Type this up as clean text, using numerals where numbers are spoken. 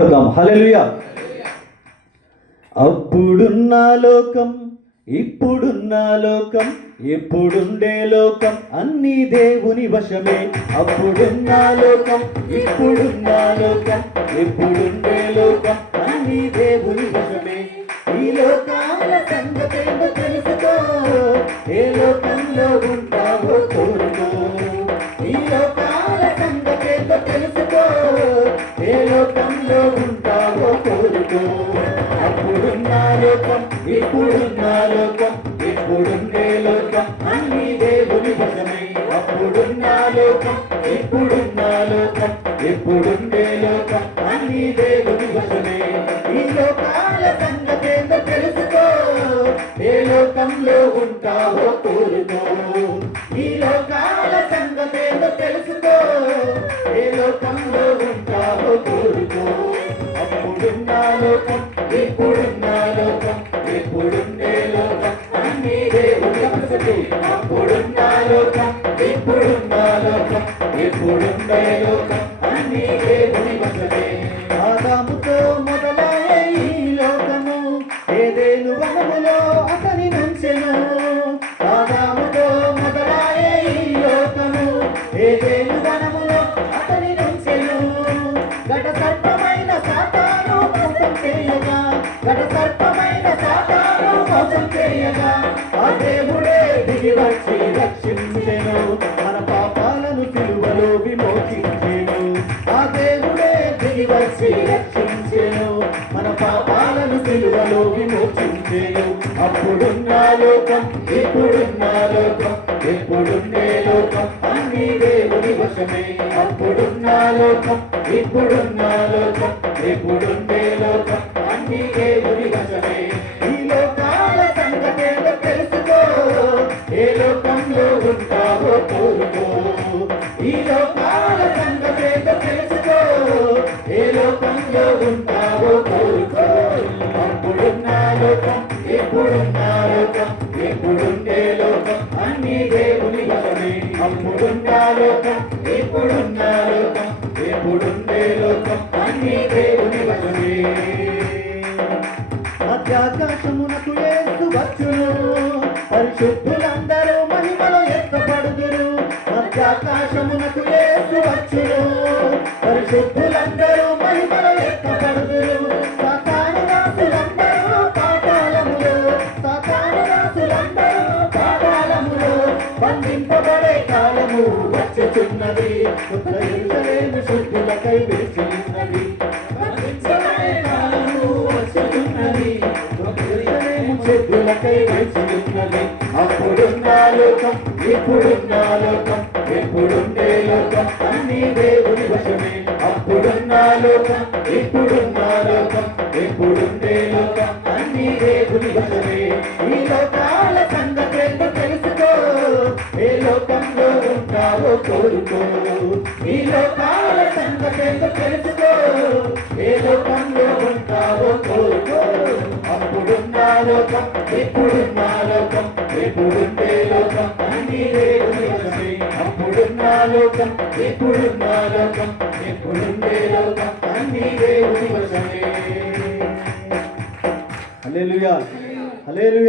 కొడదాం. హల్లెలూయా. అప్పుడున్న లోకం, ఇప్పుడున్న లోకం, ఎప్పుడుండే లోకం అన్ని దేవుని వశమే. అప్పుడున్న లోకం, ఇప్పుడున్న లోకం, ఎప్పుడుండే లోకం అన్ని దేవుని వశమే. ఈ లోకాల సంగతేమో తెలుసుకో, ఏ లోకంలో ఉంటావో కోరుకో. ఈ లోకాల సంగతేమో తెలుసుకో, ఏ లోకంలో ఉంటావో కోరుకో. అప్పుడున్న లోకం, ఇప్పుడున్న లోకం, ఎప్పుడుండే లోకం అన్ని దేవుని వశమే. అప్పుడున్న లోకం, ఇప్పుడున్న లోకం, ఎప్పుడుండే లోకం అన్ని దేవుని వశమే. ఈ లోకాల సంగతేందో తెలుసుకో, ఏ లోకంలో ఉంటావో కోరుకో. ఈ లోకాల సంగతేందో తెలుసుకో, ఏ లోకంలో ఉంటావో కోరుకో. అప్పుడున్న లోకం, ఇప్పుడున్న లోకం, ఎప్పుడుండే లోకం అన్ని దేవుని వశమే. అప్పుడున్న లోకం, ఇప్పుడున్న లోకం, ఎప్పుడుండే లోకం అన్ని దేవుని వశమే. ఆదాముతో మొదలయ్యే ఈ లోకము ఏదేను వనములో అతని నుంచెను. ఆదాముతో మొదలయ్యే ఈ లోకము ఏదేను వనములో అతని నుంచెను. ఘట సర్పమైన సాతాను మోసం చేయగా, ఘట సర్పమైన సాతాను మోసం చేయగా, ఆ దేవుడే దిగి వచ్చి రక్షించెను. మన పాపాలను సిలువలో విమోచించెను. ఆ దేవుడే దిగి వచ్చి రక్షించెను. మన పాపాలను సిలువలో విమోచించెను. అప్పుడున్న లోకం, ఇప్పుడున్న లోకం, ఎప్పుడుండే లోకం అన్ని దేవుని వశమే. అప్పుడున్న లోకం, ఇప్పుడున్న లోకం, ఎప్పుడుండే లోకం అన్ని దేవుని వశమే. ఈ లోకాల సంగతేందో తెలుసుకో, ఏ లోకంలో ఉంటావో కోరుకో. ఈ లోకాల సంగతేందో తెలుసుకో, ఏ లోకంలో ఉంటావో కోరుకో. అప్పుడున్న లోకం, ఇప్పుడున్న లోకం, ఎప్పుడుండే లోకం అన్ని దేవుని వశమే. అప్పుడున్న లోకం, ఇప్పుడున్న లోకం, ఎప్పుడుండే లోకం అన్ని దేవుని వశమే. మధ్యాకాశమునకు యేసు వచ్చును, పరిశుద్ధులందరూ మహిమలో ఎత్తపడుదురు. మధ్యాకాశమునకు యేసు వచ్చును, పరిశుద్ధులందరూ మహిమలో ఎత్తపడుదురు. సాతాను రాసులందరూ పాతాళములో, సాతాను రాసులందరూ పాతాళములో బంధింపబడే కాలము వచ్చుచున్నది. కొత్త యెరూషలేము శుద్ధులకై వేచి ఉన్నది. బంధింపబడే కాలము వచ్చుచున్నది, కొత్త యెరూషలేము శుద్ధులకై వేచి ఉన్నది. అప్పుడున్న లోకం, ఇప్పుడున్న లోకం, ఎప్పుడుండే లోకం అన్ని దేవుని వశమే. అప్పుడున్న లోకం, ఇప్పుడున్న లోకం, ఎప్పుడుండే లోకం అన్ని దేవుని వశమే. ఈ లోకాల సంగతేందో తెలుసుకో, ఏ లోకంలో ఉంటావో కోరుకో. ఈ లోకాల సంగతేందో తెలుసుకో, ఏ లోకంలో ఉంటావో కోరుకో. అప్పుడున్న లోకం, ఇప్పుడున్న లోకం, ఎప్పుడుండే లోకం అన్ని దేవుని వశమే. అప్పుడున్న లోకం, ఇప్పుడున్న లోకం, ఎప్పుడుండే లోకం అన్ని దేవుని వశమే. హల్లెలూయా, హల్లెలూయా.